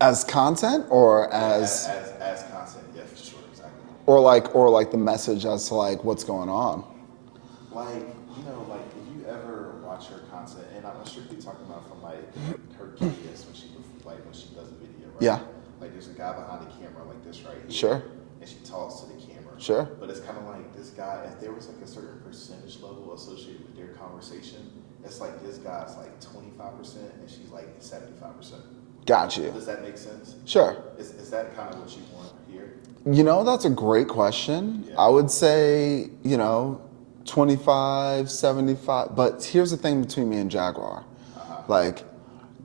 As content or as content, yeah, for sure, exactly. or like the message as to like what's going on. Like, like if you ever watch her content, and I'm strictly talking about from like her joyous when she does a video, right? Yeah. Like there's a guy behind the camera like this right here. Sure. And she talks to the camera. Sure. But it's kind of like this guy, if there was like a certain percentage level associated with their conversation, it's like this guy's like 25% and she's like 75%. Got you. Does that make sense? Sure. Is that kind of what you want here? That's a great question. Yeah. I would say, 25, 75. But here's the thing between me and Jaguar. Like,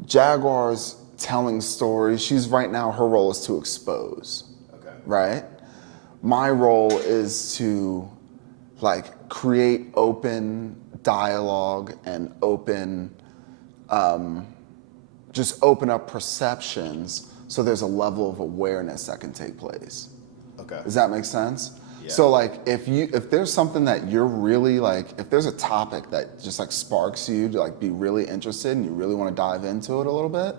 Jaguar's telling stories. She's right now, her role is to expose. Okay. Right? My role is to, like, create open dialogue and just open up perceptions so there's a level of awareness that can take place. Okay. Does that make sense? Yeah. So like if there's something that you're really like, if there's a topic that just like sparks you to like be really interested and you really want to dive into it a little bit,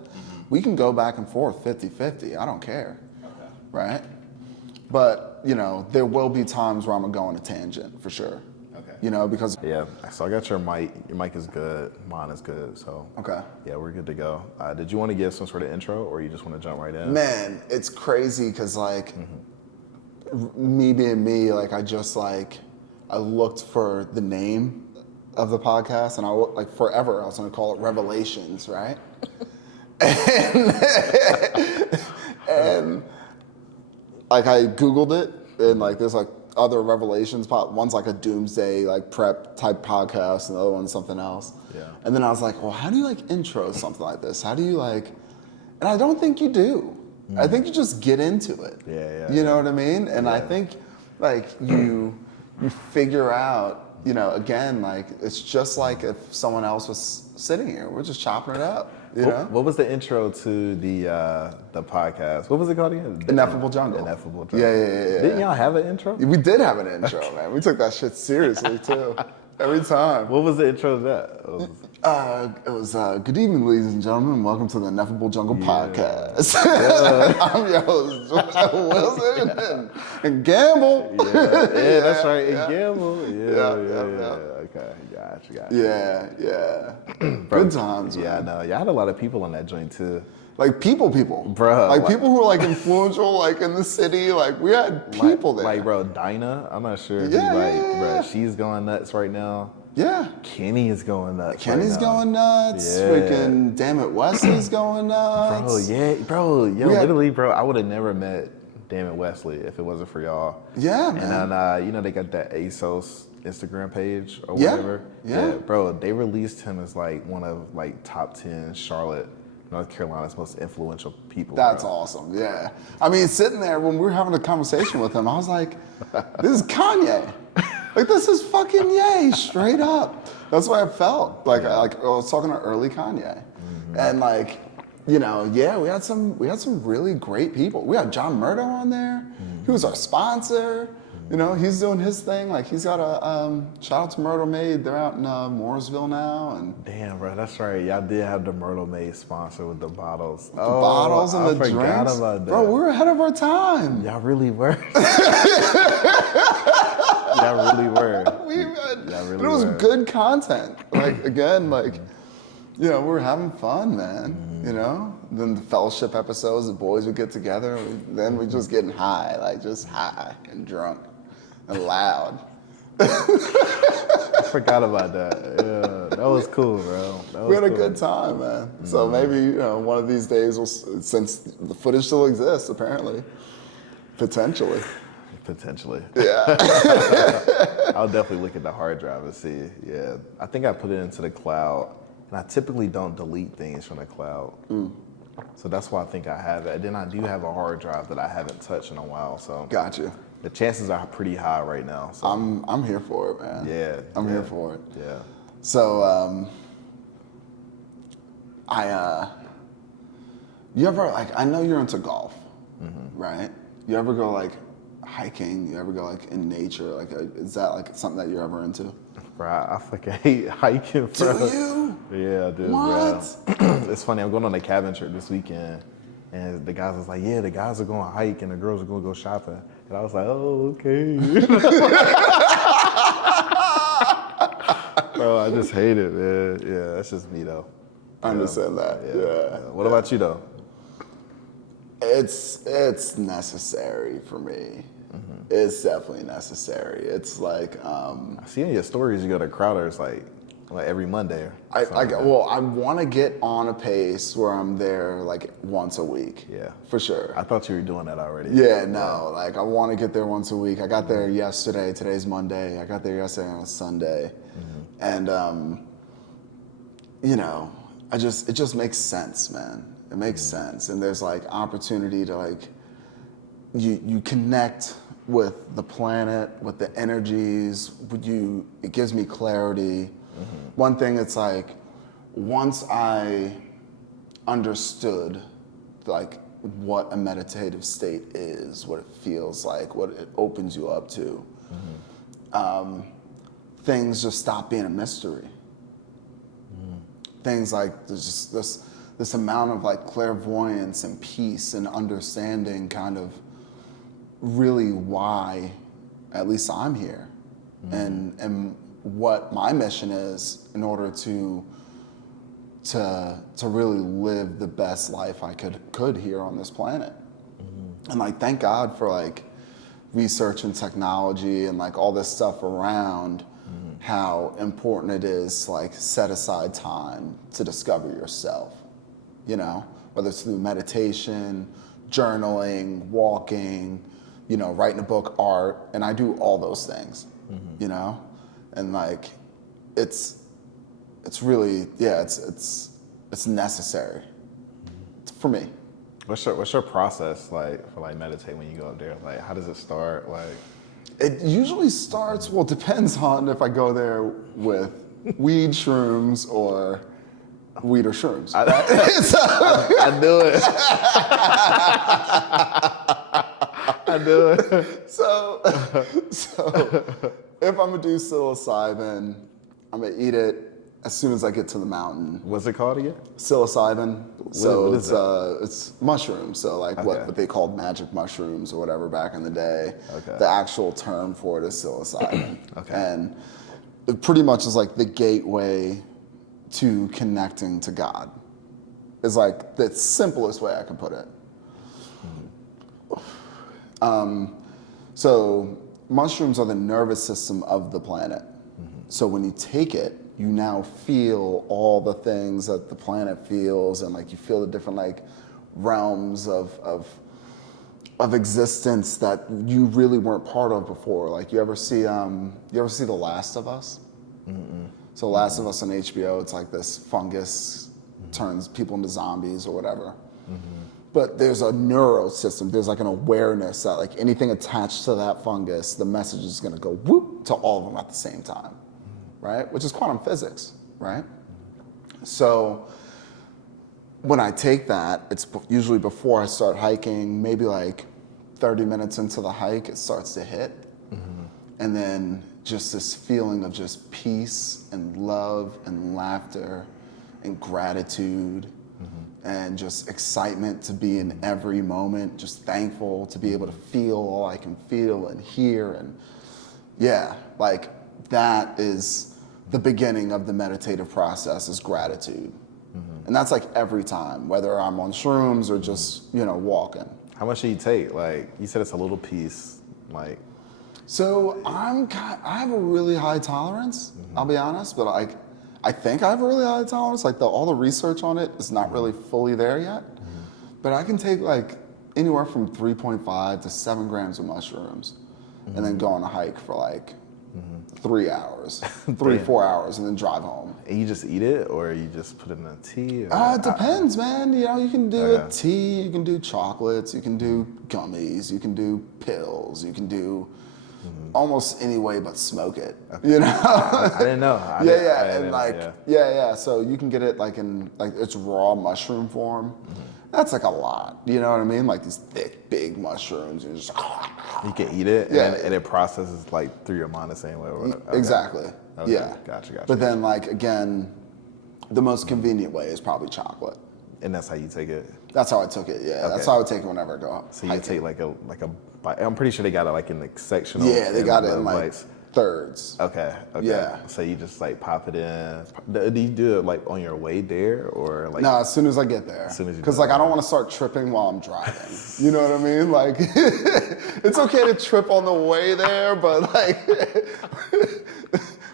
we can go back and forth 50-50. I don't care. Okay. Right? But, there will be times where I'm gonna go on a tangent for sure. Okay. Because Yeah, so I got your mic. Your mic is good. Mine is good. So okay. yeah, we're good to go. Did you want to give some sort of intro, or you just want to jump right in? Man, it's crazy because like me being me, like I looked for the name of the podcast and I like forever I was gonna call it Revelations, right? and like I Googled it and like there's like other Revelations one's like a doomsday like prep type podcast and the other one's something else. Yeah. And then I was like, well, how do you like intro something like this? How do you like, and I don't think you do. I think you just get into it. Yeah. You know what I mean? And I Yeah. think like you figure out, again, like it's just like if someone else was sitting here, we're just chopping it up. What was the intro to the podcast? What was it called again? Ineffable Jungle. Ineffable Jungle. Yeah. Didn't y'all have an intro? We did have an intro, man. We took that shit seriously too. Every time. What was the intro to that? It was good evening, ladies and gentlemen. Welcome to the Ineffable Jungle podcast. I'm your host, Joel Wilson and Gamble. Yeah, that's right. And Gamble. Yeah. Okay, gotcha. Yeah. Good times, man. Yeah, I know. Y'all had a lot of people on that joint too. Like people. Bruh, Like people who are like influential, like in the city. Like we had people there. Like, bro, Dinah, I'm not sure. Yeah. Bro, she's going nuts right now. Yeah. Kenny is going nuts. Kenny's right now. going nuts. Yeah. Freaking Damn It Wesley's going nuts. Bro, literally, bro, I would have never met Damn It Wesley if it wasn't for y'all. Yeah, man. And then, they got that ASOS Instagram page or Yeah. whatever. Yeah. Bro, they released him as like one of like top 10 Charlotte, North Carolina's most influential people. That's bro. awesome. Yeah. I mean, sitting there when we were having a conversation with him, I was like, this is Kanye. Like, this is fucking Ye, straight up. That's what I felt. Like I was talking to early Kanye. And like, we had some really great people. We had John Murdo on there. He was our sponsor. He's doing his thing. Like he's got a shout out to Myrtle Maid. They're out in Mooresville now. And Damn, bro, that's right. Y'all did have the Myrtle Maid sponsor with the bottles. the bottles and the drinks. I forgot about that. Bro, we were ahead of our time. Y'all really were. Y'all really were. It was good content. Like again, like we were having fun, man. Then the fellowship episodes, the boys would get together. Then we just getting high, like just high and drunk and loud. I forgot about that. Yeah, that was cool, bro. We had a good time, man. So maybe one of these days, since the footage still exists, apparently, potentially. Yeah. I'll definitely look at the hard drive and see. Yeah, I think I put it into the cloud, and I typically don't delete things from the cloud. So that's why I think I have it. And then I do have a hard drive that I haven't touched in a while. So Gotcha. the chances are pretty high right now. So I'm here for it, man. yeah, I'm here for it. Yeah. So you ever like? I know you're into golf, right? You ever go like hiking? You ever go like in nature? Like, is that like something that you're ever into? Bro, I fucking hate hiking, bro. Do you? Yeah, I do, What? bro. It's funny, I'm going on a cabin trip this weekend, And the guys was like, yeah, the guys are going to hike and the girls are going to go shopping. And I was like, oh, okay. Bro, I just hate it, man. Yeah, that's just me, though. I understand that. Yeah. What about you, though? It's necessary for me. It's definitely necessary. It's like I see in your stories you go to Crowder's like every Monday. I want to get on a pace where I'm there like once a week. Yeah, for sure. I thought you were doing that already. Yeah, no, like I want to get there once a week. I got there yesterday. Today's Monday. I got there yesterday on a Sunday, and you know, it just makes sense, man. It makes sense, and there's like opportunity to like you connect with the planet, with the energies. It gives me clarity. One thing, it's like once I understood like what a meditative state is, what it feels like, what it opens you up to, things just stop being a mystery. Things like there's just this amount of like clairvoyance and peace and understanding kind of really why at least I'm here and what my mission is in order to really live the best life I could here on this planet. And like thank God for like research and technology and like all this stuff around how important it is to like set aside time to discover yourself, you know, whether it's through meditation, journaling, walking, you know, writing a book, art, and I do all those things, you know, and like it's really, yeah, it's necessary for me. What's your process like for like meditate when you go up there? Like how does it start? Like It usually starts, well, it depends on if I go there with weed, shrooms, or weed or shrooms. I knew it. I knew it. So if I'm gonna do psilocybin, I'm gonna eat it as soon as I get to the mountain. What's it called again? Psilocybin. So what is it's mushrooms. So like what they called magic mushrooms or whatever back in the day. Okay. The actual term for it is psilocybin. Okay. And it pretty much is like the gateway to connecting to God. It's like the simplest way I can put it. So mushrooms are the nervous system of the planet. So when you take it, you now feel all the things that the planet feels, and like you feel the different like realms of existence that you really weren't part of before. Like you ever see The Last of Us? So Last of Us on HBO, it's like this fungus turns people into zombies or whatever. But there's a neuro system, there's like an awareness that like anything attached to that fungus, the message is gonna go whoop to all of them at the same time, right? Which is quantum physics, right? So when I take that, it's usually before I start hiking, maybe like 30 minutes into the hike, it starts to hit. And then just this feeling of just peace and love and laughter and gratitude and just excitement to be in every moment, just thankful to be able to feel all I can feel and hear. And yeah, like that is the beginning of the meditative process, is gratitude. And that's like every time, whether I'm on shrooms or just, you know, walking. How much do you take? Like you said, it's a little piece. Like So I have a really high tolerance, I'll be honest, but I think I have a really high tolerance. Like all the research on it is not really fully there yet. But I can take like anywhere from 3.5 to 7 grams of mushrooms and then go on a hike for like 3 hours, 4 hours, and then drive home. and you just eat it, or you just put it in a tea? Or It depends, man. You know, you can do a tea, you can do chocolates, you can do gummies, you can do pills, you can do almost any way but smoke it. You know? I didn't know. So you can get it like in like its raw mushroom form. That's like a lot. You know what I mean? Like these thick, big mushrooms. And just, you can eat it, Yeah. and it processes like through your mind the same way. Okay. Exactly. Okay. Yeah. Gotcha. But then, like again, the most convenient way is probably chocolate. And that's how you take it. That's how I took it. Yeah, that's Okay. how I would take it whenever I go out. So you take like a I'm pretty sure they got it like in the sectional. Yeah, they got it in like lights. thirds. Okay. Yeah. So you just like pop it in. Do you do it like on your way there or like? No, as soon as I get there. As soon as you Because get like I don't want to start tripping while I'm driving. You know what I mean? Like it's okay to trip on the way there, but like,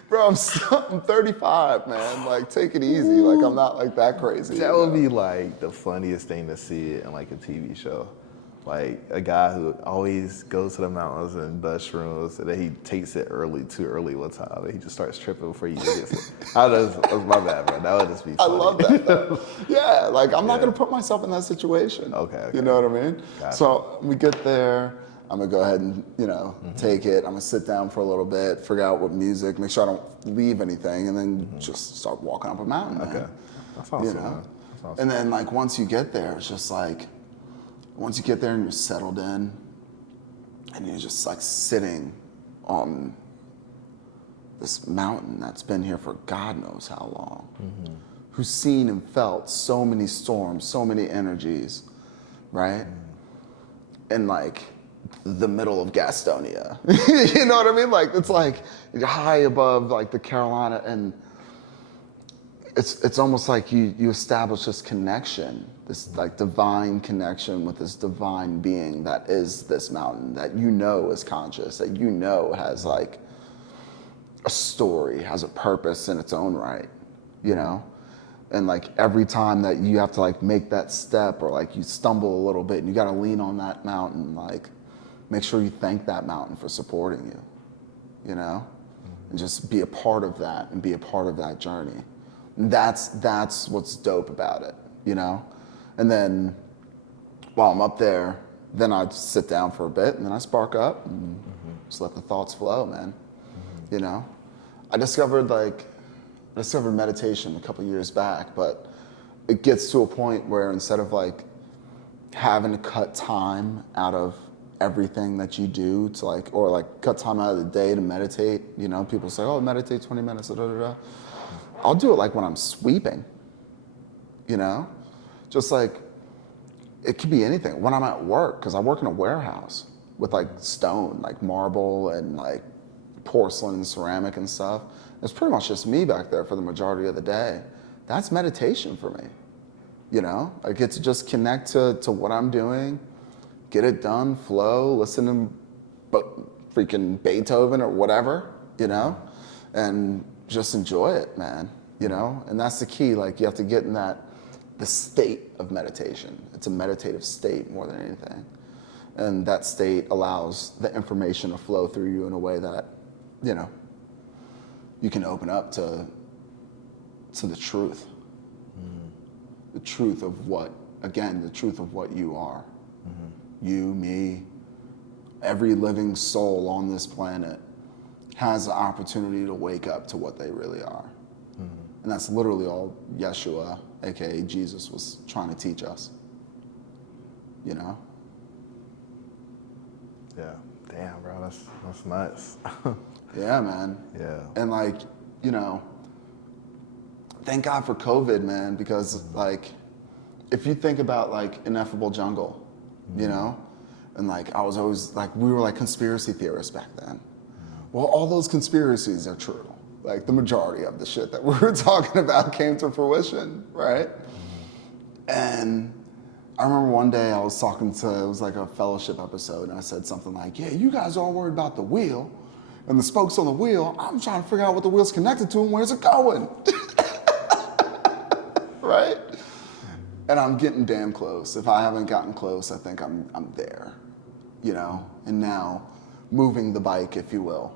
bro, I'm 35, man. Like take it easy. Like I'm not like that crazy. That would be like the funniest thing to see in like a TV show. Like a guy who always goes to the mountains and does shrooms, and then he takes it too early one time, and he just starts tripping before you get that's my bad, bro. That would just be funny. I love that though. Yeah, like I'm not gonna put myself in that situation. Okay. You know what I mean? Gotcha. So we get there, I'm gonna go ahead and, take it. I'm gonna sit down for a little bit, figure out what music, make sure I don't leave anything, and then just start walking up a mountain, man. Okay. That's awesome, man. That's awesome. And then like once you get there, it's just like, once you get there and you're settled in, and you're just like sitting on this mountain that's been here for God knows how long, who's seen and felt so many storms, so many energies, right? And like the middle of Gastonia, you know what I mean? Like it's like high above like the Carolina, and it's almost like you establish this connection, this like divine connection with this divine being that is this mountain, that is conscious, that has like a story, has a purpose in its own right, And like every time that you have to like make that step, or like you stumble a little bit and you got to lean on that mountain, like make sure you thank that mountain for supporting you, and just be a part of that and be a part of that journey. And that's what's dope about it, And then while I'm up there, then I sit down for a bit and then I spark up and just let the thoughts flow, man. I discovered meditation a couple years back, but it gets to a point where instead of like having to cut time out of everything that you do to like, or like cut time out of the day to meditate, people say, oh, meditate 20 minutes, da, da, da, da. I'll do it like when I'm sweeping, just like, it could be anything. When I'm at work, because I work in a warehouse with like stone, like marble and like porcelain and ceramic and stuff. It's pretty much just me back there for the majority of the day. That's meditation for me, I get to just connect to what I'm doing, get it done, flow, listen to freaking Beethoven or whatever, and just enjoy it, man, And that's the key. Like you have to get in the state of meditation. It's a meditative state more than anything. And that state allows the information to flow through you in a way that, you can open up to the truth. The truth of the truth of what you are. You, me, every living soul on this planet has the opportunity to wake up to what they really are. And that's literally all Yeshua, aka Jesus, was trying to teach us. Yeah. Damn, bro, that's nuts. Yeah, man. Yeah. And like, thank God for COVID, man, because like, if you think about like Ineffable Jungle, and like I was always like, we were like conspiracy theorists back then. Well, all those conspiracies are true. Like the majority of the shit that we were talking about came to fruition, right? And I remember one day I was talking to, it was like a fellowship episode, and I said something like, yeah, you guys are all worried about the wheel and the spokes on the wheel. I'm trying to figure out what the wheel's connected to and where's it going, right? And I'm getting damn close. If I haven't gotten close, I think I'm there, and now moving the bike, if you will.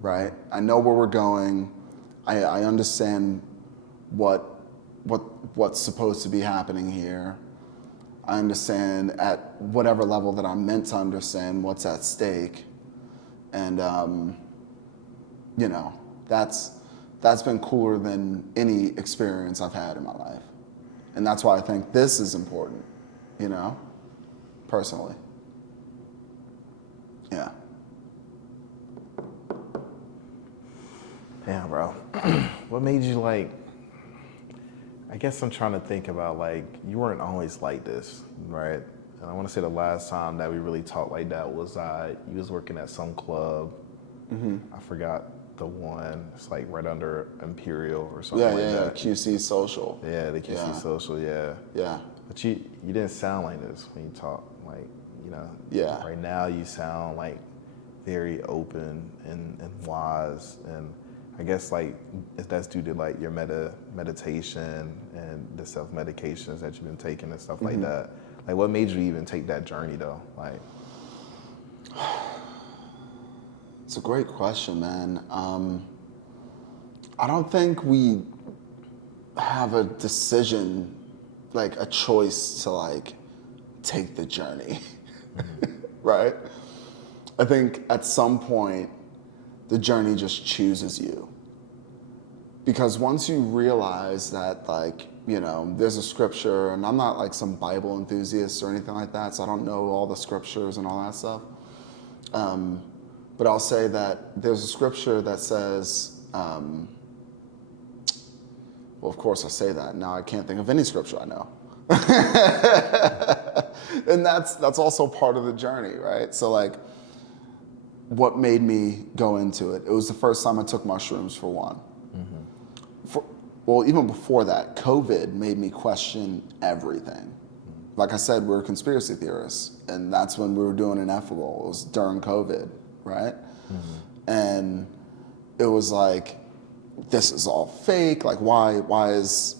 Right? I know where we're going. I understand what's supposed to be happening here. I understand at whatever level that I'm meant to understand what's at stake. And that's been cooler than any experience I've had in my life. And that's why I think this is important, personally. Yeah. Damn, bro. What made you like, I guess I'm trying to think about, like, you weren't always like this, right? And I want to say the last time that we really talked like that was you was working at some club. I forgot the one. It's like right under Imperial or something that. QC Social. Yeah, the QC Social, yeah. Yeah. But you didn't sound like this when you talk. Like, you know, Yeah. right now you sound like very open and wise. And I guess like if that's due to like your meditation and the self-medications that you've been taking and stuff like that. Like what made you even take that journey though? Like, it's a great question, man. I don't think we have a decision, like a choice to like take the journey, right? I think at some point, the journey just chooses you. Because once you realize that, like, you know, there's a scripture, and I'm not like some Bible enthusiast or anything like that, so I don't know all the scriptures and all that stuff. But I'll say that there's a scripture that says, well, of course I say that. Now I can't think of any scripture I know. And that's also part of the journey, right? So like, what made me go into it? It was the first time I took mushrooms, for one. Well, even before that, COVID made me question everything. Like I said, we're conspiracy theorists, and that's when we were doing Ineffable. It was during COVID, right? And it was like, this is all fake. Like, why is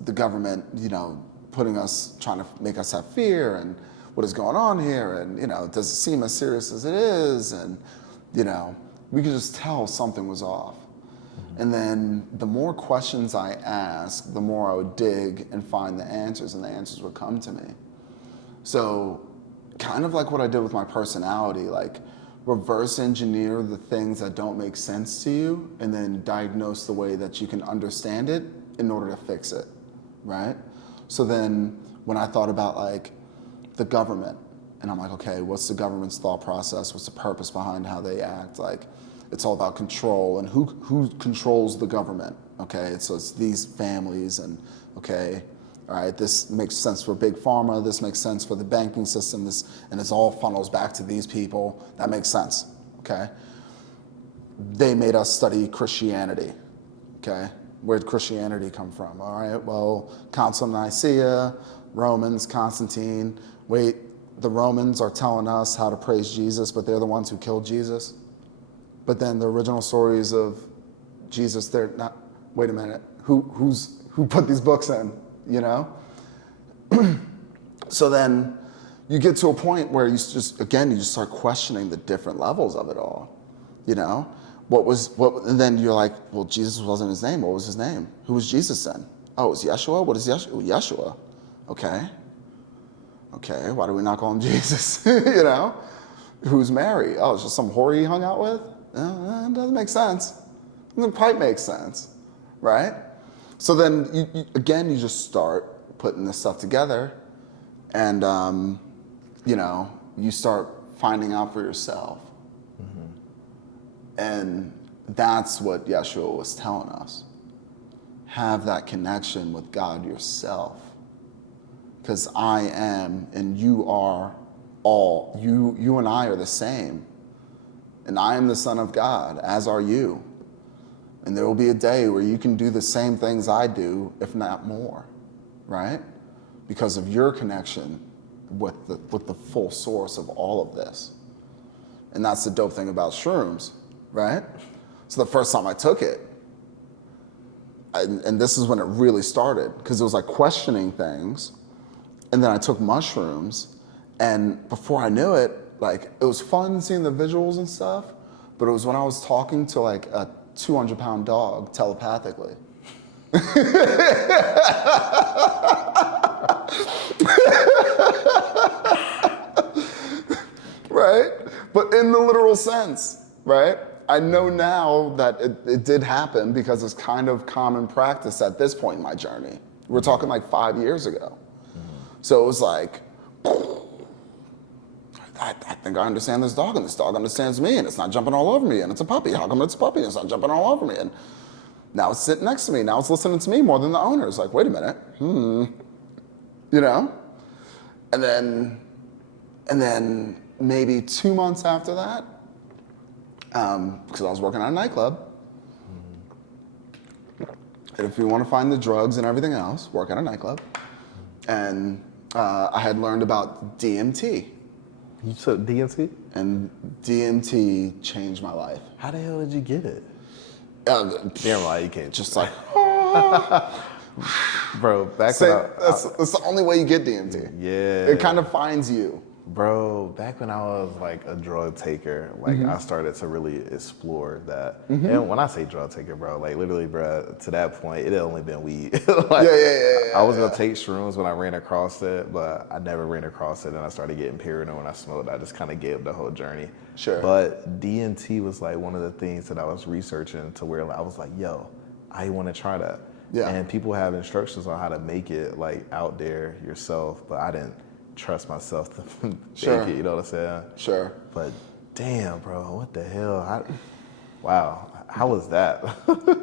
the government, you know, trying to make us have fear, and what is going on here? And, you know, does it seem as serious as it is? And, you know, we could just tell something was off. And then the more questions I asked, the more I would dig and find the answers, and the answers would come to me. So kind of like what I did with my personality, like reverse engineer the things that don't make sense to you, and then diagnose the way that you can understand it in order to fix it, right? So then when I thought about like the government, and I'm like, okay, what's the government's thought process? What's the purpose behind how they act? Like, it's all about control, and who controls the government, okay? So it's these families, and okay, all right, this makes sense for big pharma, this makes sense for the banking system, and it all funnels back to these people. That makes sense, okay? They made us study Christianity, okay? Where'd Christianity come from? All right, well, Council of Nicaea, Romans, Constantine. Wait, the Romans are telling us how to praise Jesus, but they're the ones who killed Jesus? But then the original stories of Jesus, they're not, wait a minute, who put these books in, you know? So then you get to a point where you just start questioning the different levels of it all, you know? And then you're like, well, Jesus wasn't his name. What was his name? Who was Jesus then? Oh, it was Yeshua? What is Yeshua? Yeshua. Okay, why do we not call him Jesus? You know? Who's Mary? Oh, it's just some whore he hung out with? It doesn't make sense. It doesn't quite make sense, right? So then, you just start putting this stuff together, and, you know, you start finding out for yourself. And that's what Yeshua was telling us. Have that connection with God yourself. Because I am, and you are all, you and I are the same. And I am the Son of God, as are you. And there will be a day where you can do the same things I do, if not more, right? Because of your connection with the full source of all of this. And that's the dope thing about shrooms, right? So the first time I took it, and this is when it really started, because it was like questioning things. And then I took mushrooms, and before I knew it, like, it was fun seeing the visuals and stuff, but it was when I was talking to like a 200-pound dog telepathically. Right? But in the literal sense, right? I know now that it did happen, because it's kind of common practice at this point in my journey. We're talking like 5 years ago. So it was like, I think I understand this dog, and this dog understands me, and it's not jumping all over me, and it's a puppy. How come it's a puppy and it's not jumping all over me? And Now it's sitting next to me. Now it's listening to me more than the owner. It's like, wait a minute. You know? And then maybe 2 months after that, because I was working at a nightclub. And if you want to find the drugs and everything else, work at a nightclub. And I had learned about DMT. You took DMT? And DMT changed my life. How the hell did you get it? Damn right, you can't. Just like, bro, that's the only way you get DMT. Yeah. It kind of finds you. Bro, back when I was like a drug taker, like I started to really explore that. And when I say drug taker, bro, like literally, bro, to that point, it had only been weed. Like, I was gonna take shrooms when I ran across it, but I never ran across it. And I started getting paranoid when I smoked. I just kind of gave up the whole journey. Sure. But DMT was like one of the things that I was researching to where I was like, yo, I want to try that. Yeah. And people have instructions on how to make it like out there yourself, but I didn't trust myself to make it, you know what I'm saying? Sure. But damn, bro, what the hell? Wow, how was that?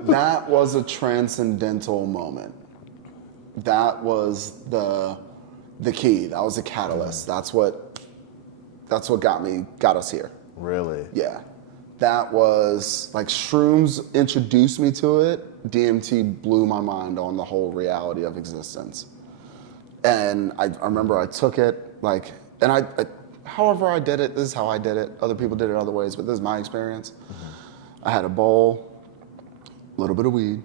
That was a transcendental moment. That was the key. That was the catalyst. That's what got us here. Really? Yeah. That was like shrooms introduced me to it. DMT blew my mind on the whole reality of existence. And I remember I took it, like, and I however I did it, this is how I did it. Other people did it other ways, but this is my experience. I had a bowl, a little bit of weed,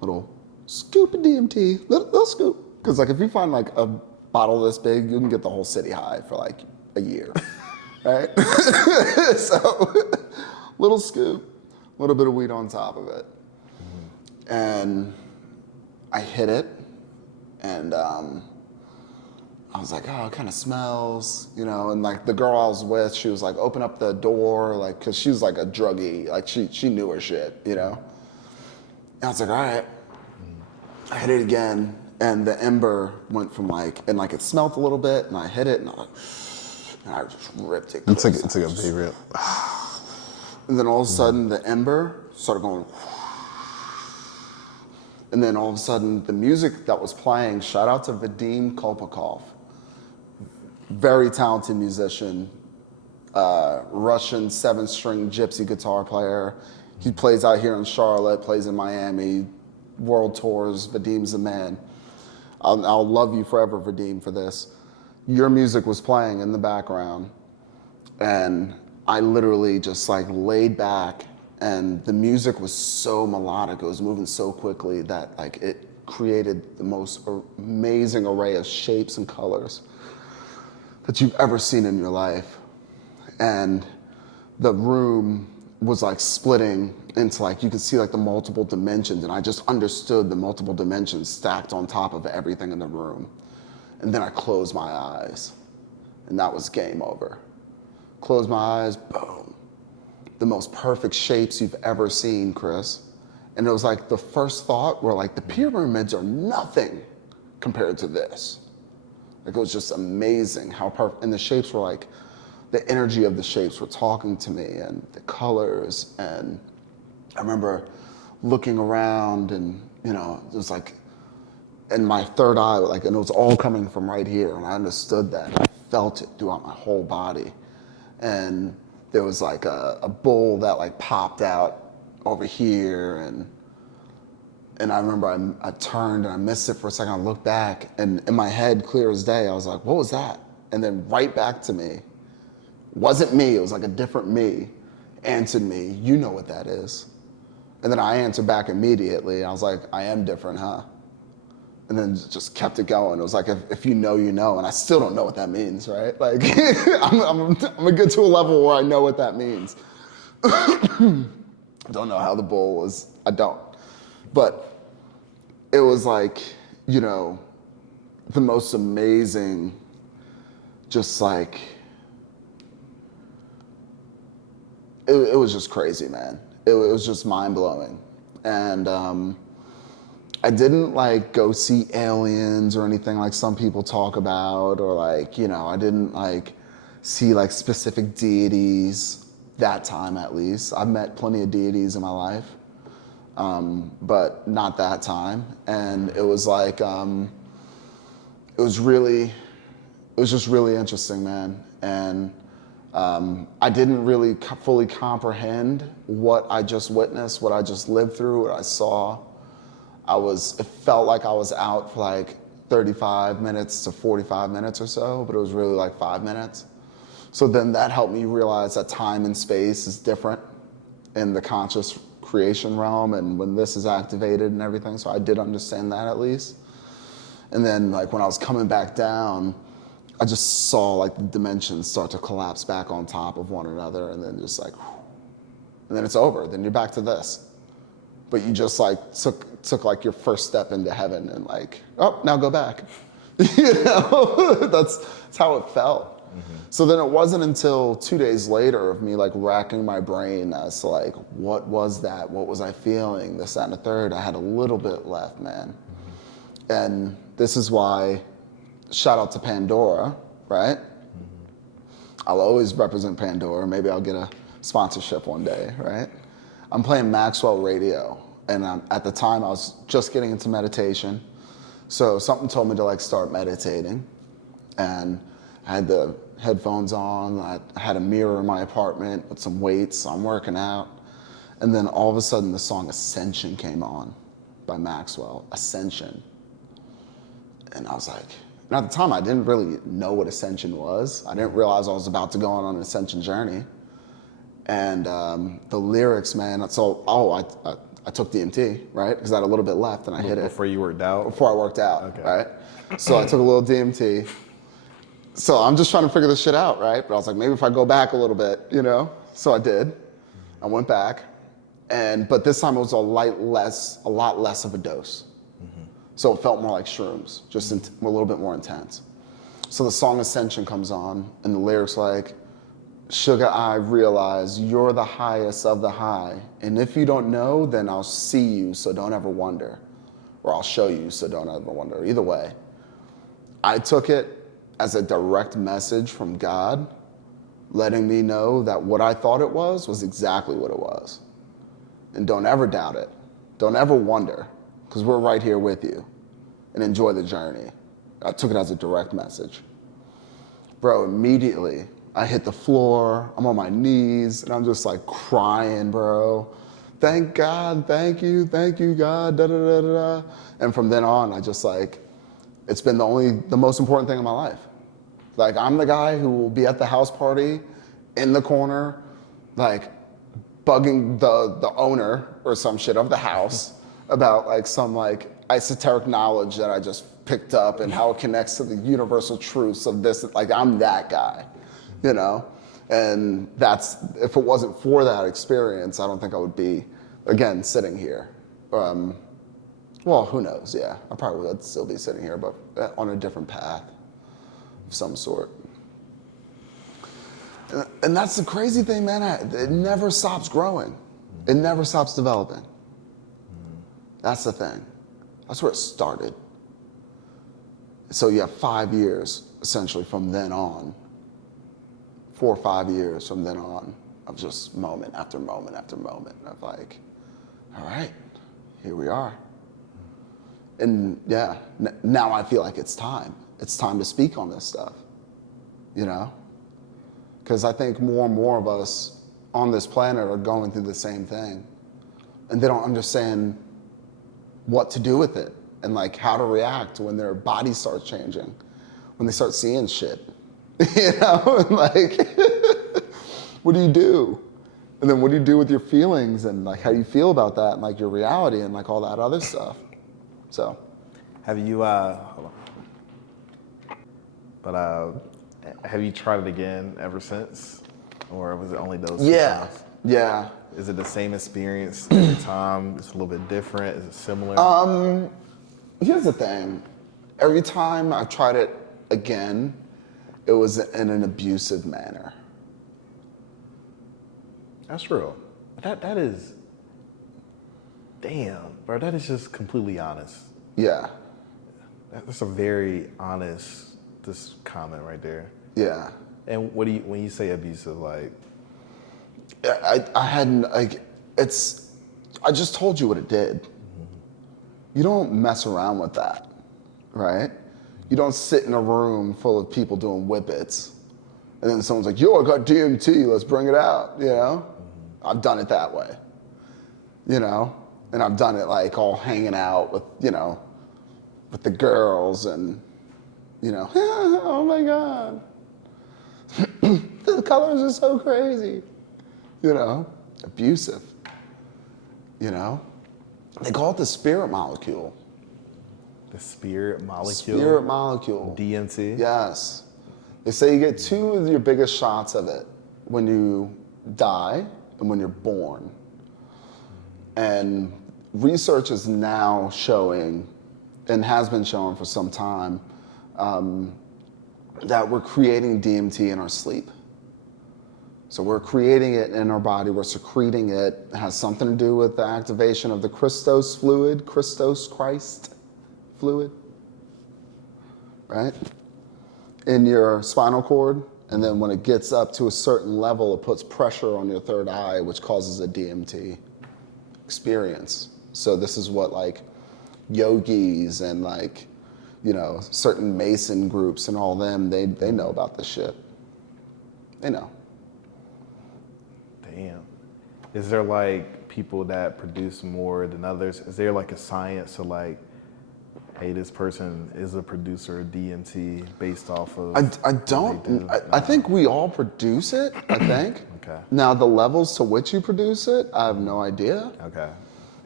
little scoop of DMT, little scoop. Because like if you find like a bottle this big, you can get the whole city high for like a year, right? So, little scoop, a little bit of weed on top of it. And I hit it, and I was like, oh, it kind of smells, you know, and like the girl I was with, she was like, open up the door, like, cause she was like a druggie, like she knew her shit, you know? And I was like, all right. I hit it again, and the ember went from like, and like it smelled a little bit, and I hit it, and I just ripped it. It took a big rip. And then all of a sudden, the ember started going, and then all of a sudden, the music that was playing, shout out to Vadim Kolpakov, very talented musician, Russian 7-string gypsy guitar player. He plays out here in Charlotte, plays in Miami, world tours. Vadim's the man. I'll love you forever, Vadim, for this. Your music was playing in the background, and I literally just like laid back, and the music was so melodic, it was moving so quickly that like it created the most amazing array of shapes and colors that you've ever seen in your life. And the room was like splitting into like, you could see like the multiple dimensions, and I just understood the multiple dimensions stacked on top of everything in the room. And then I closed my eyes, and that was game over. Closed my eyes, boom. The most perfect shapes you've ever seen, Chris. And it was like the first thought were like, the pyramids are nothing compared to this. Like it was just amazing how perfect, and the shapes were like, the energy of the shapes were talking to me, and the colors. And I remember looking around, and you know, it was like, in my third eye, like, and it was all coming from right here, and I understood that. I felt it throughout my whole body. And there was like a bull that like popped out over here, and I remember I turned and I missed it for a second. I looked back, and in my head, clear as day, I was like, what was that? And then right back to me, wasn't me, it was like a different me, answered me, you know what that is. And then I answered back immediately. I was like, I am different, huh? And then just kept it going. It was like, if you know, you know. And I still don't know what that means, right? Like, I'm gonna get to a level where I know what that means. I don't know how the bull was, I don't. But it was like, you know, the most amazing, just like, it was just crazy, man. It was just mind blowing. And I didn't like go see aliens or anything like some people talk about, or like, you know, I didn't like see like specific deities that time, at least. I've met plenty of deities in my life. but not that time. And it was like, it was just really interesting, man. And I didn't really fully comprehend what I just witnessed, what I just lived through, what I saw. It felt like I was out for like 35 minutes to 45 minutes or so, but it was really like 5 minutes. So then that helped me realize that time and space is different in the conscious creation realm and when this is activated and everything. So I did understand that at least. And then like when I was coming back down, I just saw like the dimensions start to collapse back on top of one another, and then just like, and then it's over. Then you're back to this. But you just like took like your first step into heaven and like, oh, now go back. That's how it felt. So then it wasn't until 2 days later of me like racking my brain as to like, what was that? What was I feeling? This, that, and the third. I had a little bit left, man. And this is why, shout out to Pandora, right? I'll always represent Pandora. Maybe I'll get a sponsorship one day, right? I'm playing Maxwell Radio. And at the time I was just getting into meditation. So something told me to like start meditating. And I had the headphones on. I had a mirror in my apartment with some weights. I'm working out. And then all of a sudden the song Ascension came on by Maxwell, Ascension. And I was like, and at the time I didn't really know what Ascension was. I didn't realize I was about to go on an Ascension journey. And the lyrics, man, so, I took DMT, right? Because I had a little bit left and I hit it. Before you worked out? Before I worked out, okay. Right? So I took a little DMT. So I'm just trying to figure this shit out, right? But I was like, maybe if I go back a little bit, So I did. I went back. But this time it was a lot less of a dose. So it felt more like shrooms, just a little bit more intense. So the song Ascension comes on, and the lyrics like, sugar, I realize you're the highest of the high. And if you don't know, then I'll see you, so don't ever wonder. Or I'll show you, so don't ever wonder. Either way, I took it as a direct message from God, letting me know that what I thought it was exactly what it was. And don't ever doubt it. Don't ever wonder, because we're right here with you. And enjoy the journey. I took it as a direct message. Bro, immediately, I hit the floor, I'm on my knees, and I'm just like crying, bro. Thank God, thank you, God, da da da da da. And from then on, I just like, it's been the most important thing in my life. Like, I'm the guy who will be at the house party, in the corner, like, bugging the owner or some shit of the house about like some like esoteric knowledge that I just picked up and how it connects to the universal truths of this. Like, I'm that guy, And if it wasn't for that experience, I don't think I would be, again, sitting here. Well, who knows? Yeah, I probably would still be sitting here, but on a different path of some sort. And that's the crazy thing, man. It never stops growing. It never stops developing. That's the thing. That's where it started. So you have 5 years, essentially, from then on. 4 or 5 years from then on of just moment after moment after moment of like, all right, here we are. And yeah, now I feel like it's time. It's time to speak on this stuff, Because I think more and more of us on this planet are going through the same thing. And they don't understand what to do with it and like how to react when their body starts changing, when they start seeing shit. And like, what do you do? And then what do you do with your feelings and like how you feel about that and like your reality and like all that other stuff. So. Have you, hold on. Have you tried it again ever since? Or was it only those two times? Yeah. Is it the same experience every time? It's a little bit different? Is it similar? Here's the thing. Every time I've tried it again, it was in an abusive manner. That's real. That is, damn, bro, that is just completely honest. Yeah. That's a very honest comment right there. Yeah. And when you say abusive, like? I hadn't, like, it's I just told you what it did. You don't mess around with that, right? You don't sit in a room full of people doing whippets, and then someone's like, yo, I got DMT, let's bring it out, you know? I've done it that way, you know? And I've done it like all hanging out with, you know, with the girls and, you know, oh my God. The colors are so crazy, you know? Abusive, you know? They call it the spirit molecule. The spirit molecule? Spirit molecule. DMT? Yes. They say you get 2 of your biggest shots of it when you die and when you're born. And research is now showing, and has been showing for some time, that we're creating DMT in our sleep. So we're creating it in our body, we're secreting it. It has something to do with the activation of the Christ fluid, right? In your spinal cord. And then when it gets up to a certain level, it puts pressure on your third eye, which causes a DMT experience. So this is what like yogis and like, you know, certain Mason groups and all them, they know about this shit. They know. Damn. Is there like people that produce more than others? Is there like a science to like, hey, this person is a producer of DMT based off of... I don't, I think we all produce it, I think. Okay. Now the levels to which you produce it, I have no idea. Okay.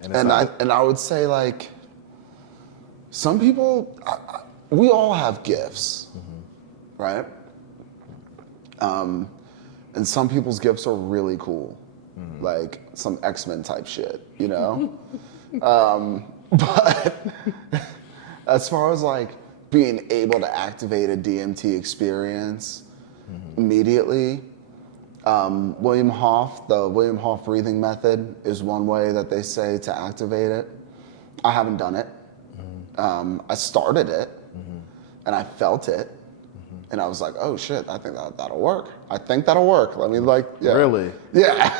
And I would say like, some people, we all have gifts, right? And some people's gifts are really cool, like some X-Men type shit, you know? But as far as like being able to activate a DMT experience immediately, William Hoff, the William Hoff breathing method is one way that they say to activate it. I haven't done it. I started it and I felt it. And I was like, oh shit, I think that'll work. I think that'll work. Let me like, yeah. Really? Yeah.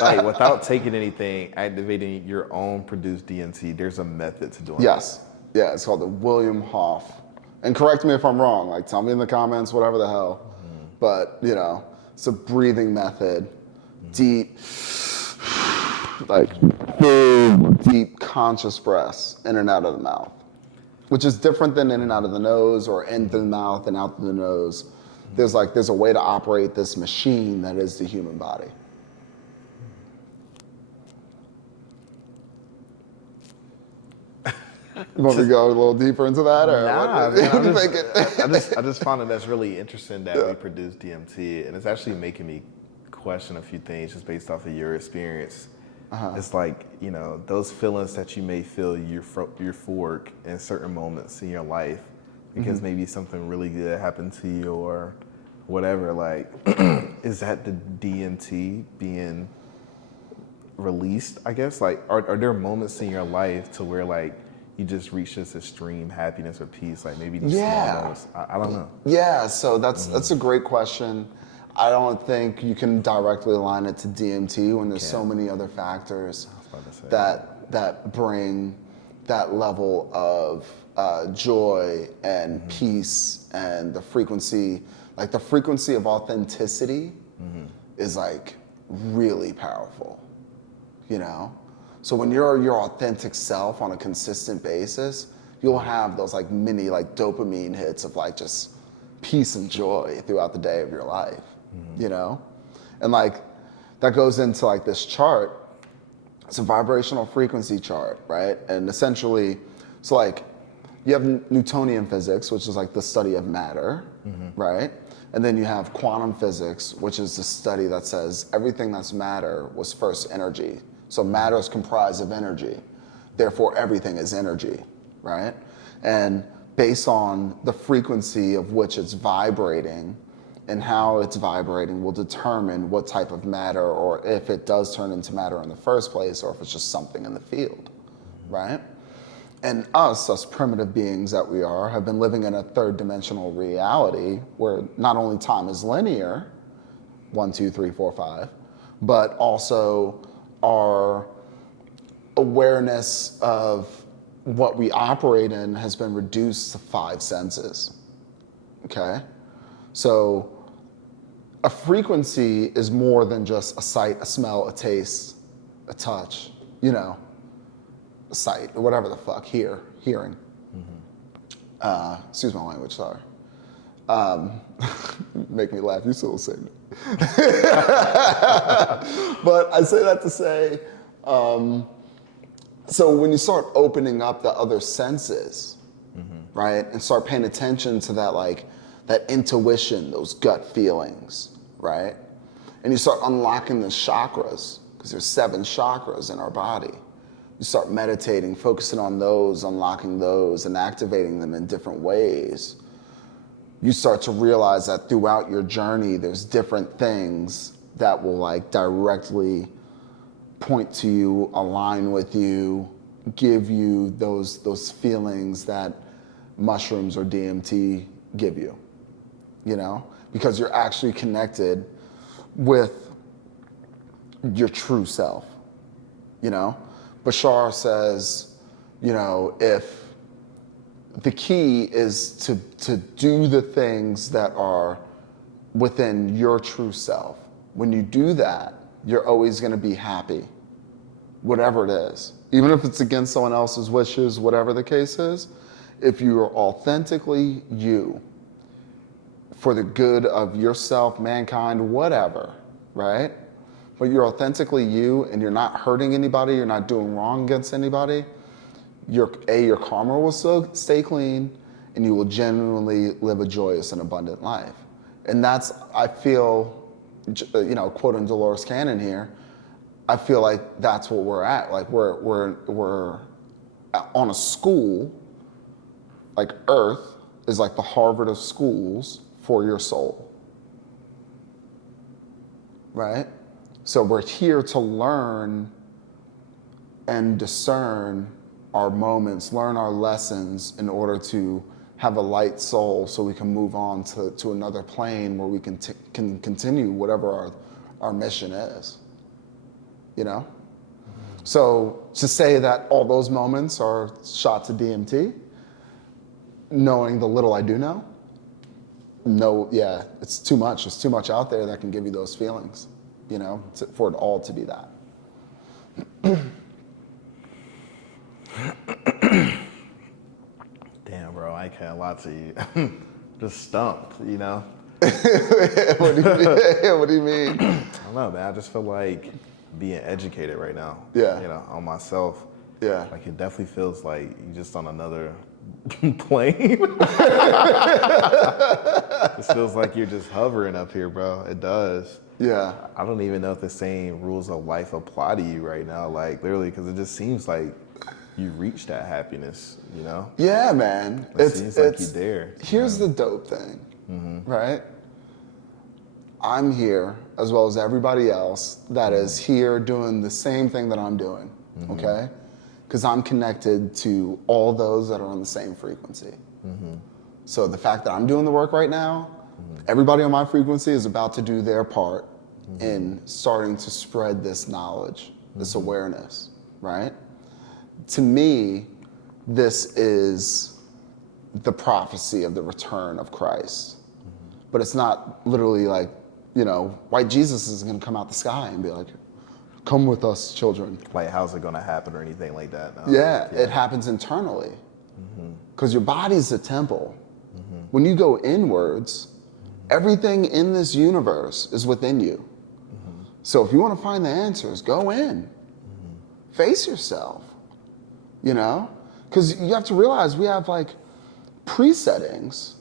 Like without taking anything, activating your own produced DMT, there's a method to doing it. Yes. Yeah, it's called the William Hoff. And correct me if I'm wrong, like tell me in the comments, whatever the hell. But, you know, it's a breathing method, deep, like big, deep conscious breaths in and out of the mouth, which is different than in and out of the nose or in through the mouth and out through the nose. There's a way to operate this machine that is the human body. You want me to go a little deeper into that, or Nah, what? man, I just found it that's really interesting that we produce DMT, and it's actually making me question a few things just based off of your experience. It's like, you know, those feelings that you may feel euphoric in certain moments in your life because maybe something really good happened to you or whatever. Like, is that the DMT being released? I guess. Like, are there moments in your life to where like you just reach this extreme happiness or peace? Like maybe these small moments. I don't know. Yeah, so that's a great question. I don't think you can directly align it to DMT when there's so many other factors that bring that level of joy and peace and the frequency. Like the frequency of authenticity is like really powerful, you know? So when you're your authentic self on a consistent basis, you'll have those like mini like dopamine hits of like just peace and joy throughout the day of your life, you know? And like that goes into like this chart. It's a vibrational frequency chart, right? And essentially, so like you have Newtonian physics, which is like the study of matter, right? And then you have quantum physics, which is the study that says everything that's matter was first energy. So matter is comprised of energy. Therefore, everything is energy, right? And based on the frequency of which it's vibrating and how it's vibrating will determine what type of matter, or if it does turn into matter in the first place, or if it's just something in the field, right? And us primitive beings that we are, have been living in a third dimensional reality where not only time is linear, 1, 2, 3, 4, 5, but also our awareness of what we operate in has been reduced to 5 senses. Okay? So a frequency is more than just a sight, a smell, a taste, a touch, a sight, or whatever the fuck, hearing. Excuse my language, sorry. Make me laugh, you still say it. But I say that to say, so when you start opening up the other senses, right, and start paying attention to that, like, that intuition, those gut feelings, right, and you start unlocking the chakras, because there's 7 chakras in our body. You start meditating, focusing on those, unlocking those, and activating them in different ways. You start to realize that throughout your journey, there's different things that will, like, directly point to you, align with you, give you those feelings that mushrooms or DMT give you, because you're actually connected with your true self, Bashar says, if the key is to do the things that are within your true self. When you do that, you're always going to be happy, whatever it is. Even if it's against someone else's wishes, whatever the case is, if you are authentically you, for the good of yourself, mankind, whatever, right? But you're authentically you and you're not hurting anybody, you're not doing wrong against anybody, your karma will stay clean, and you will genuinely live a joyous and abundant life. And that's, I feel, quoting Dolores Cannon here, I feel like that's what we're at. Like we're on a school, like Earth is like the Harvard of schools for your soul, right? So we're here to learn and discern our moments, learn our lessons in order to have a light soul so we can move on to another plane where we can continue whatever our mission is, So to say that all those moments are shots of DMT, knowing the little I do know, it's too much. There's too much out there that can give you those feelings, for it all to be that. Damn, bro, I can't lie to you. Just stumped, What do you mean? What do you mean? I don't know, man. I just feel like being educated right now. Yeah. On myself. Yeah. Like it definitely feels like you're just on another plane. It feels like you're just hovering up here, bro. It does. Yeah. I don't even know if the same rules of life apply to you right now, like literally, because it just seems like you reached that happiness, Yeah, man. It seems like you're there. Here's the dope thing, right? I'm here, as well as everybody else that is here doing the same thing that I'm doing, okay? Because I'm connected to all those that are on the same frequency. So the fact that I'm doing the work right now, everybody on my frequency is about to do their part in starting to spread this knowledge, this awareness, right? To me, this is the prophecy of the return of Christ. But it's not literally like, white Jesus isn't going to come out the sky and be like, come with us, children. Like, how's it going to happen or anything like that? No. Yeah, it happens internally. Because your body's a temple. When you go inwards, everything in this universe is within you. So if you want to find the answers, go in. Face yourself, Because you have to realize we have like pre-settings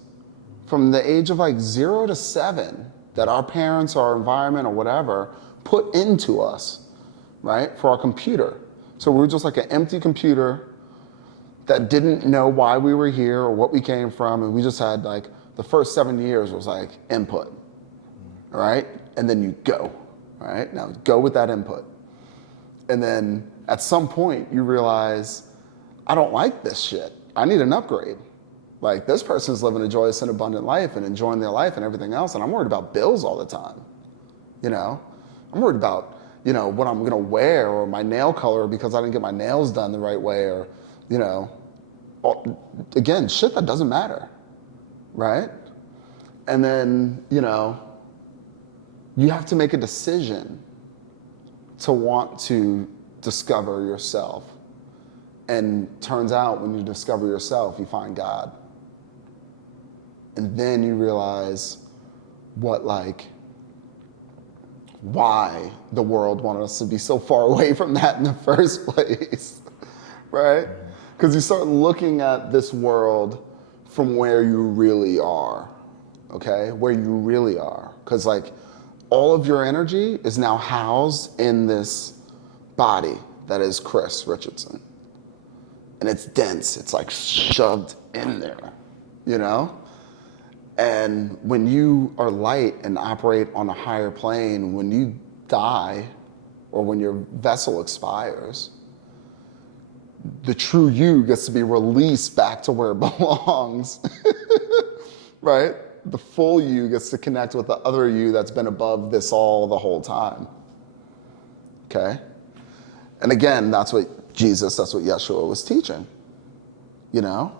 from the age of like 0 to 7 that our parents, our environment, or whatever put into us, right, for our computer. So we're just like an empty computer that didn't know why we were here or what we came from, and we just had like the first 7 years was like input, all right? And then you go, all right? Now go with that input. And then at some point you realize, I don't like this shit. I need an upgrade. Like, this person's living a joyous and abundant life and enjoying their life and everything else, and I'm worried about bills all the time. I'm worried about you know, what I'm going to wear or my nail color because I didn't get my nails done the right way, or, you know, again, shit that doesn't matter, right? And then, you know, you have to make a decision to want to discover yourself. And turns out when you discover yourself, you find God. And then you realize what, like, why the world wanted us to be so far away from that in the first place, right? Because you start looking at this world from where you really are, okay? Where you really are. Because, like, all of your energy is now housed in this body that is Chris Richardson. And it's dense, it's like shoved in there, you know? And when you are light and operate on a higher plane, when you die or when your vessel expires, the true you gets to be released back to where it belongs, right? The full you gets to connect with the other you that's been above this all the whole time, okay? And again, that's what Yeshua was teaching, you know?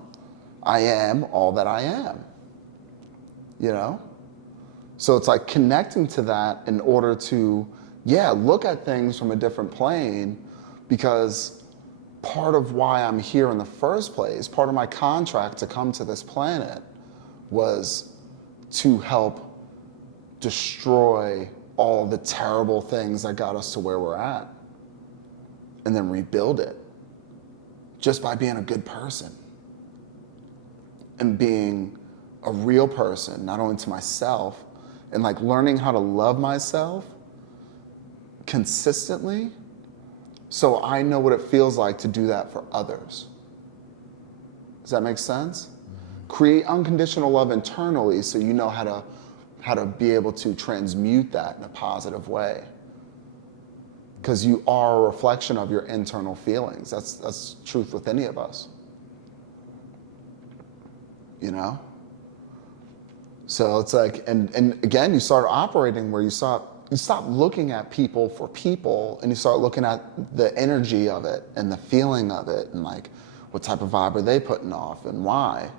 I am all that I am. You know? So it's like connecting to that in order to, look at things from a different plane, because part of why I'm here in the first place, part of my contract to come to this planet was to help destroy all the terrible things that got us to where we're at and then rebuild it just by being a good person and being a real person, not only to myself, and like learning how to love myself consistently so I know what it feels like to do that for others. Does that make sense? Create unconditional love internally so you know how to be able to transmute that in a positive way. Because you are a reflection of your internal feelings. That's truth with any of us. You know? So it's like, and again, you start operating where you stop looking at people for people, and you start looking at the energy of it and the feeling of it, and like, what type of vibe are they putting off and why?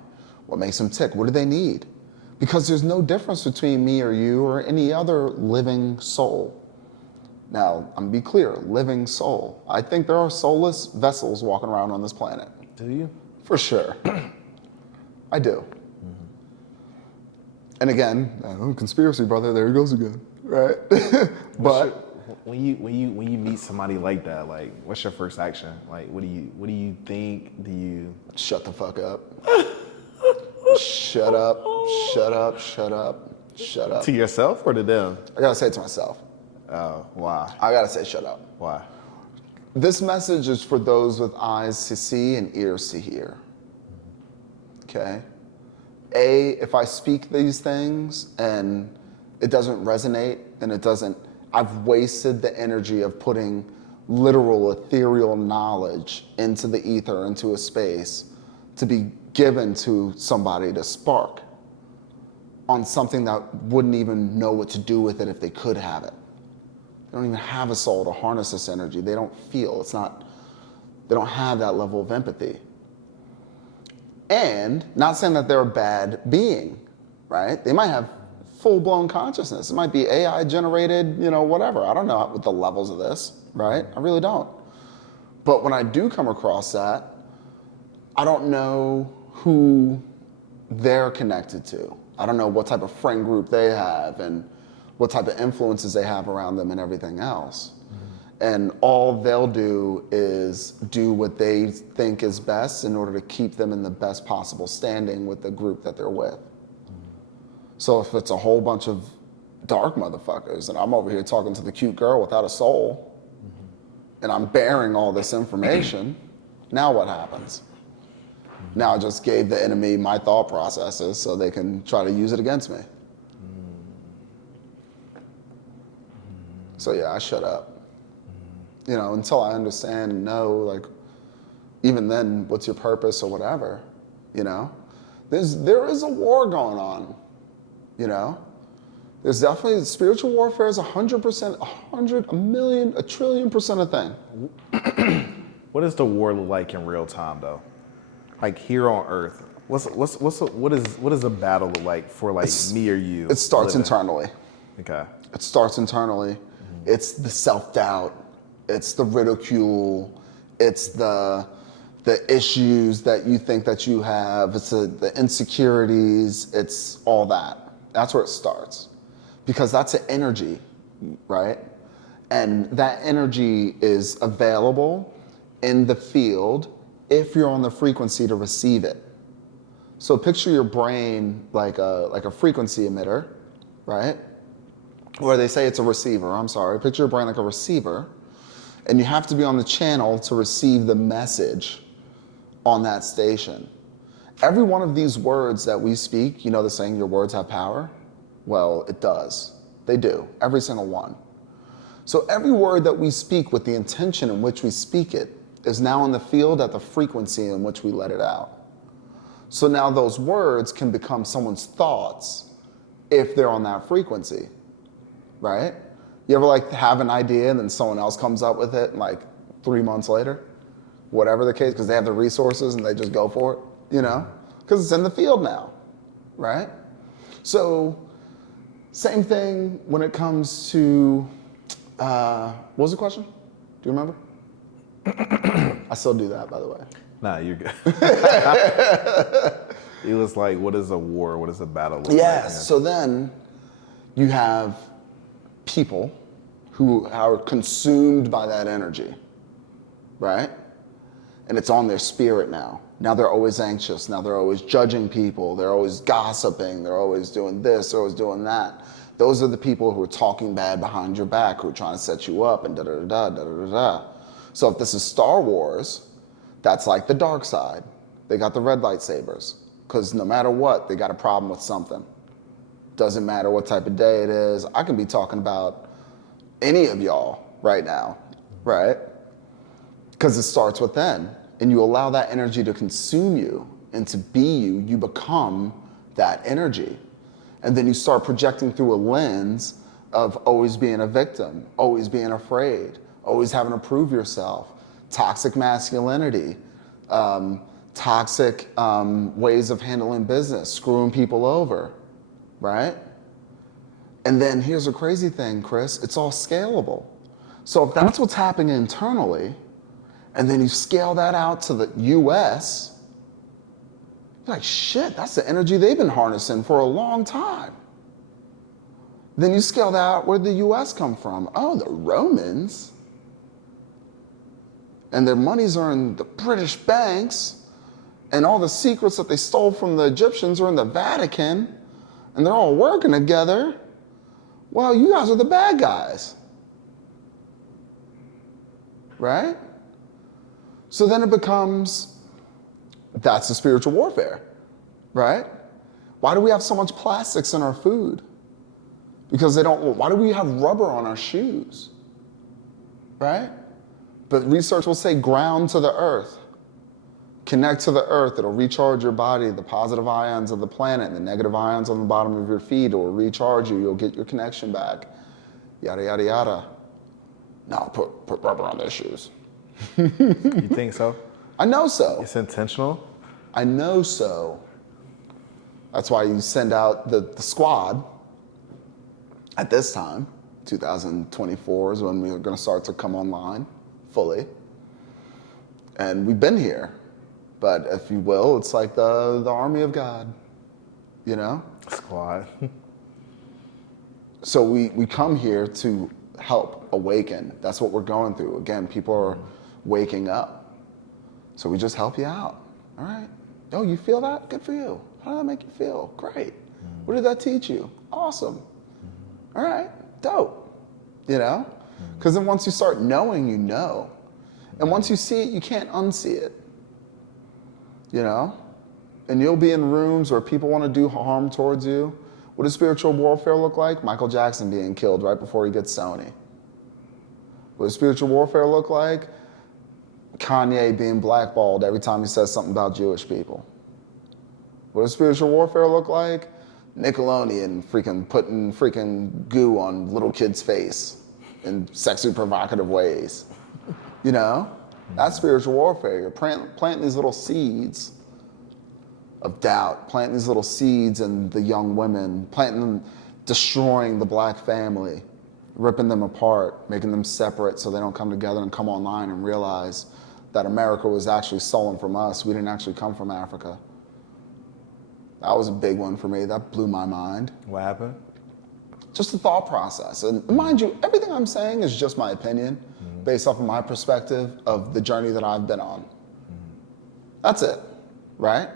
What makes them tick? What do they need? Because there's no difference between me or you or any other living soul. Now, I'm gonna be clear, living soul. I think there are soulless vessels walking around on this planet. Do you? For sure. I do. And again, conspiracy, brother, there he goes again, right? But when you meet somebody like that, like, what's your first action? Like, what do you think? Do you shut the fuck up? Shut up, shut up, shut up, shut up. To yourself or to them? I gotta say it to myself. Oh, why? I gotta say shut up. Why? This message is for those with eyes to see and ears to hear. Okay? If I speak these things and it doesn't resonate, then I've wasted the energy of putting literal ethereal knowledge into the ether, into a space to be given to somebody to spark on something that wouldn't even know what to do with it if they could have it. They don't even have a soul to harness this energy. They don't feel, they don't have that level of empathy. And not saying that they're a bad being, right? They might have full-blown consciousness. It might be AI generated, whatever. I don't know what the levels of this, right? I really don't. But when I do come across that, I don't know who they're connected to. I don't know what type of friend group they have and what type of influences they have around them and everything else. And all they'll do is do what they think is best in order to keep them in the best possible standing with the group that they're with. So if it's a whole bunch of dark motherfuckers and I'm over here talking to the cute girl without a soul, and I'm bearing all this information, now what happens? Now I just gave the enemy my thought processes so they can try to use it against me. So yeah, I shut up. Until I understand and know, like, even then, what's your purpose or whatever, There is a war going on, There's definitely, spiritual warfare is 100%, 100, a million, a trillion% a thing. What does the war look like in real time, though? Like here on Earth, what is a battle look like for like me or you? It starts living? internally. Okay. It starts internally. It's the self-doubt. It's the ridicule. It's the issues that you think that you have. It's the insecurities. It's all that. That's where it starts. Because that's an energy, right? And that energy is available in the field if you're on the frequency to receive it. So picture your brain like a frequency emitter, right? Or they say it's a receiver, I'm sorry. Picture your brain like a receiver, and you have to be on the channel to receive the message on that station. Every one of these words that we speak, you know the saying, your words have power? Well, it does. They do, every single one. So every word that we speak with the intention in which we speak it is now in the field at the frequency in which we let it out. So now those words can become someone's thoughts if they're on that frequency, right? You ever like have an idea and then someone else comes up with it like 3 months later? Whatever the case, because they have the resources and they just go for it, you know? Because it's in the field now, right? So same thing when it comes to, what was the question? Do you remember? I still do that, by the way. Nah, you're good. It was like, what is a war? What is a battle look Yes. like? So then you have people who are consumed by that energy, right? And it's on their spirit now. Now they're always anxious. Now they're always judging people. They're always gossiping. They're always doing this. They're always doing that. Those are the people who are talking bad behind your back, who are trying to set you up and da-da-da-da, da-da-da-da. So if this is Star Wars, that's like the dark side. They got the red lightsabers. Because no matter what, they got a problem with something. Doesn't matter what type of day it is. I can be talking about any of y'all right now, right? Because it starts within. And you allow that energy to consume you and to be you, you become that energy. And then you start projecting through a lens of always being a victim, always being afraid, always having to prove yourself, toxic masculinity, toxic ways of handling business, screwing people over, right? And then here's a crazy thing, Chris, it's all scalable. So if that's what's happening internally, and then you scale that out to the US, you're like, shit, that's the energy they've been harnessing for a long time. Then you scale that out, where'd the US come from? Oh, the Romans. And their monies are in the British banks, and all the secrets that they stole from the Egyptians are in the Vatican, and they're all working together. Well, you guys are the bad guys. Right? So then it becomes, that's the spiritual warfare, right? Why do we have so much plastics in our food? Because why do we have rubber on our shoes? Right? But research will say ground to the earth. Connect to the earth, it'll recharge your body, the positive ions of the planet, and the negative ions on the bottom of your feet, it will recharge you, you'll get your connection back, yada, yada, yada. No, put rubber on their shoes. You think so? I know so. It's intentional? I know so. That's why you send out the squad at this time. 2024 is when we're going to start to come online fully. And we've been here. But if you will, it's like the army of God, you know? Squad. So we come here to help awaken. That's what we're going through. Again, people are waking up. So we just help you out. All right. Oh, you feel that? Good for you. How did that make you feel? Great. What did that teach you? Awesome. All right. Dope. You know? Because then once you start knowing, you know. And once you see it, you can't unsee it. You know? And you'll be in rooms where people want to do harm towards you. What does spiritual warfare look like? Michael Jackson being killed right before he gets Sony. What does spiritual warfare look like? Kanye being blackballed every time he says something about Jewish people. What does spiritual warfare look like? Nickelodeon freaking putting freaking goo on little kids' face in sexually provocative ways. You know? That's spiritual warfare. You're planting these little seeds of doubt, planting these little seeds in the young women, planting them, destroying the black family, ripping them apart, making them separate so they don't come together and come online and realize that America was actually stolen from us. We didn't actually come from Africa. That was a big one for me. That blew my mind. What happened? Just the thought process. And mind you, everything I'm saying is just my opinion based off of my perspective of the journey that I've been on. That's it, right?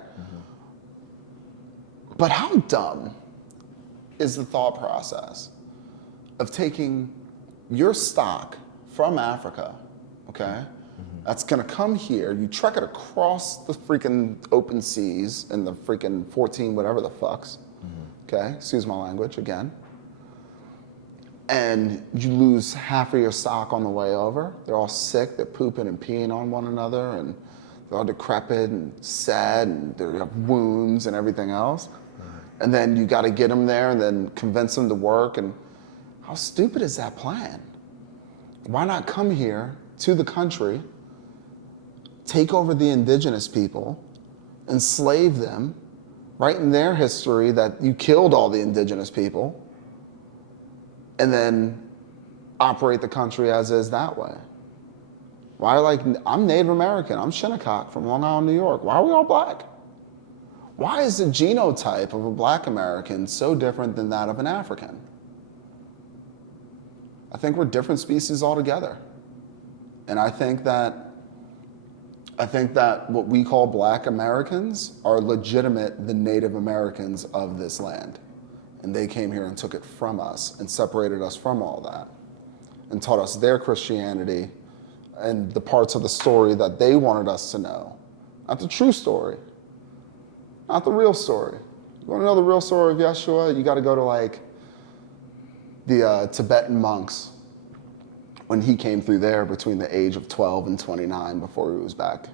But how dumb is the thought process of taking your stock from Africa, okay? That's gonna come here, you trek it across the freaking open seas in the freaking 14 whatever the fucks, okay? Excuse my language again. And you lose half of your stock on the way over. They're all sick, they're pooping and peeing on one another, and they're all decrepit and sad, and they have wounds and everything else. And then you gotta get them there and then convince them to work. And how stupid is that plan? Why not come here to the country, take over the indigenous people, enslave them, write in their history that you killed all the indigenous people, and then operate the country as is that way? Why, like, I'm Native American, I'm Shinnecock from Long Island, New York. Why are we all black? Why is the genotype of a black American so different than that of an African? I think we're different species altogether. And I think that what we call black Americans are legitimate the Native Americans of this land. And they came here and took it from us and separated us from all that and taught us their Christianity and the parts of the story that they wanted us to know. Not the true story, not the real story. You want to know the real story of Yeshua? You got to go to like the Tibetan monks when he came through there between the age of 12 and 29 before he was back.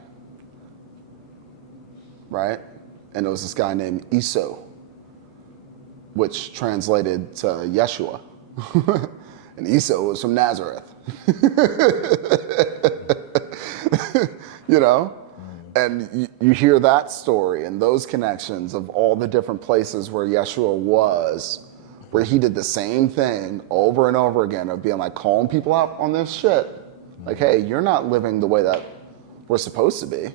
Right? And there was this guy named Eso, which translated to Yeshua. And Eso was from Nazareth. You know? And you hear that story and those connections of all the different places where Yeshua was, where he did the same thing over and over again of being like calling people out on this shit. Like, hey, you're not living the way that we're supposed to be.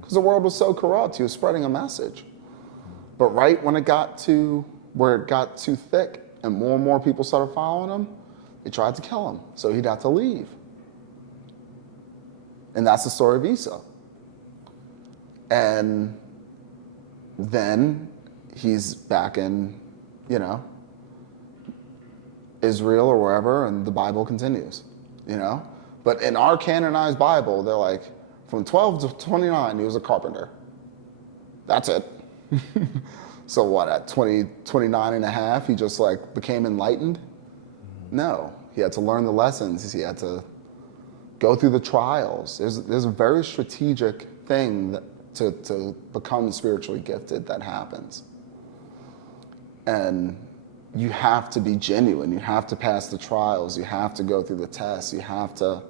Because the world was so corrupt, he was spreading a message. But right when it got to where it got too thick and more people started following him, they tried to kill him. So he'd have to leave. And that's the story of Esau. And then he's back in, you know, Israel or wherever, and the Bible continues, you know? But in our canonized Bible, they're like, from 12 to 29, he was a carpenter. That's it. So what, at 29 and a half, he just like became enlightened? No, he had to learn the lessons. He had to go through the trials. There's a very strategic thing to become spiritually gifted that happens. And you have to be genuine. You have to pass the trials. You have to go through the tests. You have to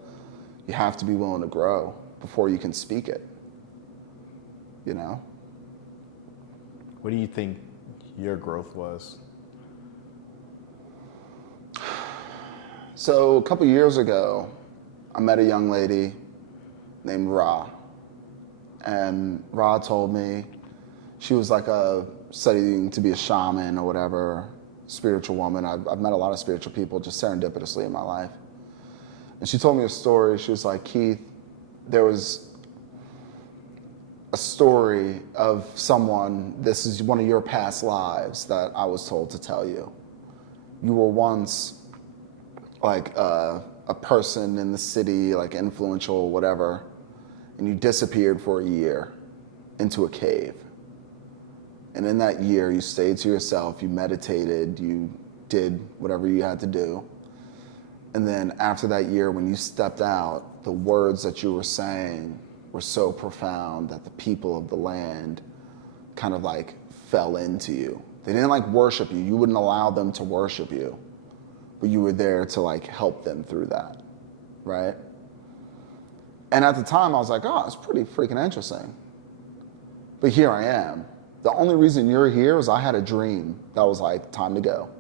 be willing to grow before you can speak it, you know? What do you think your growth was? So a couple years ago, I met a young lady named Ra. And Ra told me she was like studying to be a shaman or whatever, spiritual woman. I've met a lot of spiritual people just serendipitously in my life. And she told me a story. She was like, Keith, there was a story of someone, this is one of your past lives that I was told to tell you. You were once like a person in the city, like influential, whatever, and you disappeared for a year into a cave. And in that year, you stayed to yourself, you meditated, you did whatever you had to do. And then after that year, when you stepped out, the words that you were saying were so profound that the people of the land kind of like fell into you They didn't like worship you. You wouldn't allow them to worship you, but you were there to like help them through that, right? And at the time I was like, oh, it's pretty freaking interesting. But here I am. The only reason you're here is I had a dream that was like, time to go.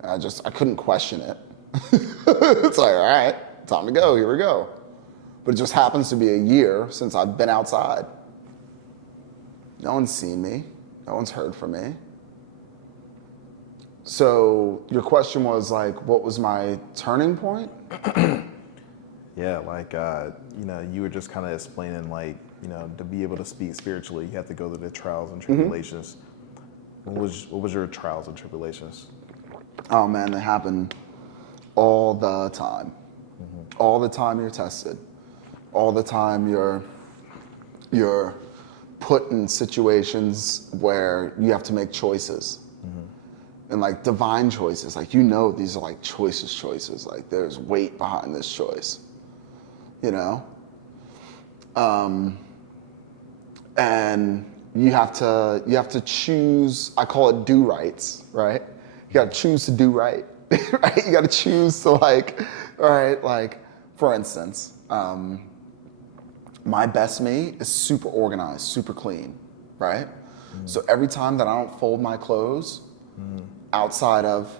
And I couldn't question it. It's like, all right, time to go, here we go. But it just happens to be a year since I've been outside. No one's seen me. No one's heard from me. So your question was like, what was my turning point? Yeah, like, you were just kind of explaining like, to be able to speak spiritually, you have to go through the trials and tribulations. What was your trials and tribulations? Oh man, they happen all the time. All the time you're tested. All the time you're put in situations where you have to make choices. And like divine choices, like these are like choices. Like there's weight behind this choice. And you have to choose, I call it do rights, right? You gotta choose to do right, right? You gotta choose to like, all right, like for instance, my best me is super organized, super clean, right? So every time that I don't fold my clothes outside of,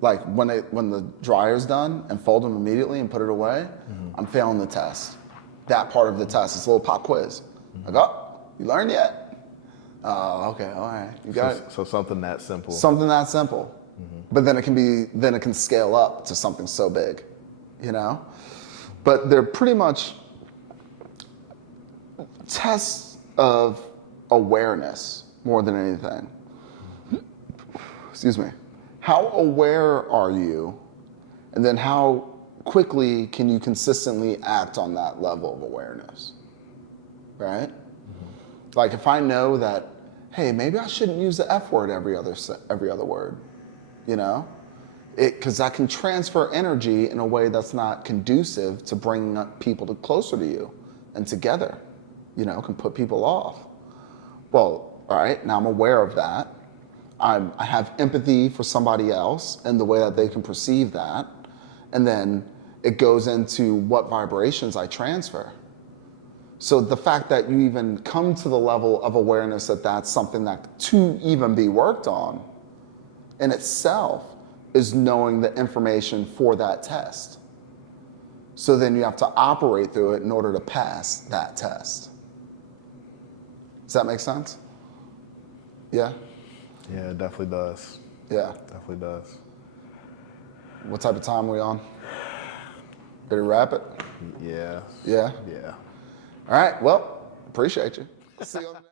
like when the dryer's done and fold them immediately and put it away, I'm failing the test. That part of the test, it's a little pop quiz. Like, oh, you learned yet? Oh, okay, all right, you got it. So something that simple. Something that simple. But then it can scale up to something so big, But they're pretty much tests of awareness more than anything. Excuse me. How aware are you? And then how quickly can you consistently act on that level of awareness? Right? Like if I know that, hey, maybe I shouldn't use the F word every other word, because that can transfer energy in a way that's not conducive to bringing people closer to you and together, can put people off. Well, all right, now I'm aware of that. I have empathy for somebody else and the way that they can perceive that. And then it goes into what vibrations I transfer. So the fact that you even come to the level of awareness that that's something that to even be worked on in itself is knowing the information for that test. So then you have to operate through it in order to pass that test. Does that make sense? Yeah? Yeah, it definitely does. Yeah. Definitely does. What type of time are we on? Ready to wrap it? Yeah. Yeah? Yeah. All right, well, appreciate you. See you on the next